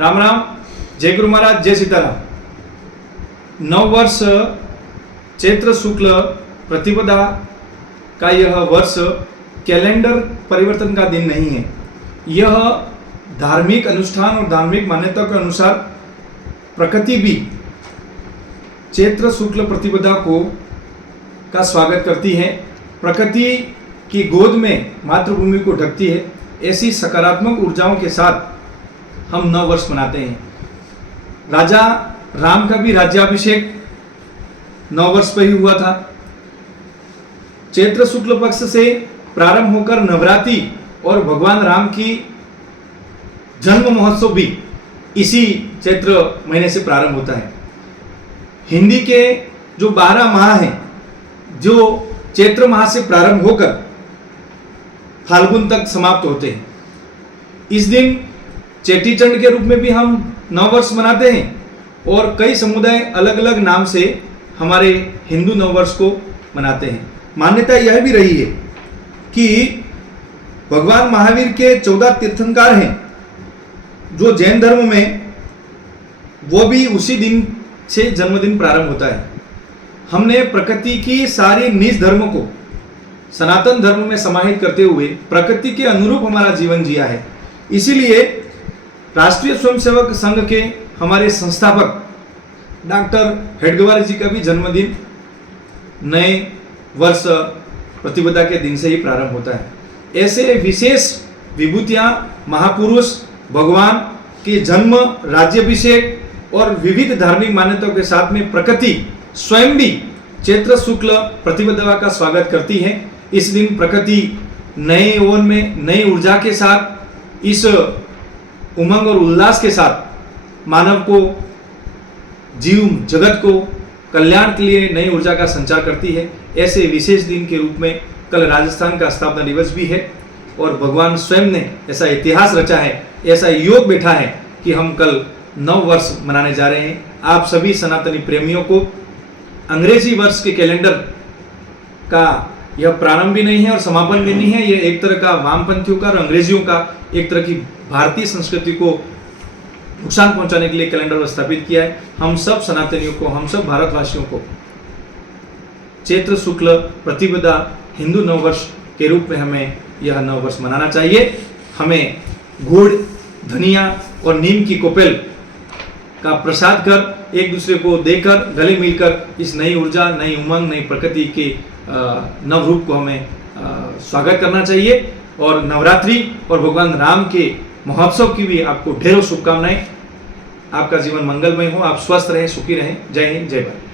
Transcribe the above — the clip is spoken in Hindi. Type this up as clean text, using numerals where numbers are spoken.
राम राम, जय गुरु महाराज, जय सीताराम। नव वर्ष चैत्र शुक्ल प्रतिपदा का यह वर्ष कैलेंडर परिवर्तन का दिन नहीं है। यह धार्मिक अनुष्ठान और धार्मिक मान्यता के अनुसार प्रकृति भी चैत्र शुक्ल प्रतिपदा का स्वागत करती है। प्रकृति की गोद में मातृभूमि को ढकती है। ऐसी सकारात्मक ऊर्जाओं के साथ हम नव वर्ष मनाते हैं। राजा राम का भी राज्याभिषेक नव वर्ष पर ही हुआ था। चैत्र शुक्ल पक्ष से प्रारंभ होकर नवरात्रि और भगवान राम की जन्म महोत्सव भी इसी चैत्र महीने से प्रारंभ होता है। हिंदी के जो 12 माह हैं, जो चैत्र माह से प्रारंभ होकर फाल्गुन तक समाप्त होते हैं। इस दिन चेटी चंड के रूप में भी हम नव वर्ष मनाते हैं और कई समुदाय अलग अलग नाम से हमारे हिंदू नव वर्ष को मनाते हैं। मान्यता यह भी रही है कि भगवान महावीर के 14 तीर्थंकर हैं, जो जैन धर्म में, वो भी उसी दिन से जन्मदिन प्रारंभ होता है। हमने प्रकृति की सारी निज धर्म को सनातन धर्म में समाहित करते हुए प्रकृति के अनुरूप हमारा जीवन जिया है। इसीलिए राष्ट्रीय स्वयंसेवक संघ के हमारे संस्थापक डॉक्टर हेडगेवार जी का भी जन्मदिन नए वर्ष प्रतिपदा के दिन से ही प्रारंभ होता है। ऐसे विशेष विभूतियां, महापुरुष भगवान के जन्म, राज्याभिषेक और विविध धार्मिक मान्यताओं के साथ में प्रकृति स्वयं भी चैत्र शुक्ल प्रतिपदा का स्वागत करती है। इस दिन प्रकृति नए यौवन में, नई ऊर्जा के साथ, इस उमंग और उल्लास के साथ मानव को, जीव जगत को कल्याण के लिए नई ऊर्जा का संचार करती है। ऐसे विशेष दिन के रूप में कल राजस्थान का स्थापना दिवस भी है और भगवान स्वयं ने ऐसा इतिहास रचा है, ऐसा योग बैठा है कि हम कल नव वर्ष मनाने जा रहे हैं। आप सभी सनातनी प्रेमियों को अंग्रेजी वर्ष के कैलेंडर का यह प्रारंभ भी नहीं है और समापन भी नहीं है। यह एक तरह का वामपंथियों का और अंग्रेजियों का एक तरह की भारतीय संस्कृति को नुकसान पहुंचाने के लिए कैलेंडर स्थापित किया है। हम सब सनातनियों को, हम सब भारतवासियों को चैत्र शुक्ल प्रतिपदा हिंदू नववर्ष के रूप में हमें यह नववर्ष मनाना चाहिए। हमें गुड़, धनिया और नीम की कोपेल का प्रसाद कर, एक दूसरे को देकर, गले मिलकर इस नई ऊर्जा, नई उमंग, नई प्रकृति के नव रूप को हमें स्वागत करना चाहिए। और नवरात्रि और भगवान राम के महोत्सव की भी आपको ढेरों शुभकामनाएं। आपका जीवन मंगलमय हो, आप स्वस्थ रहें, सुखी रहें। जय हिंद, जय भारत।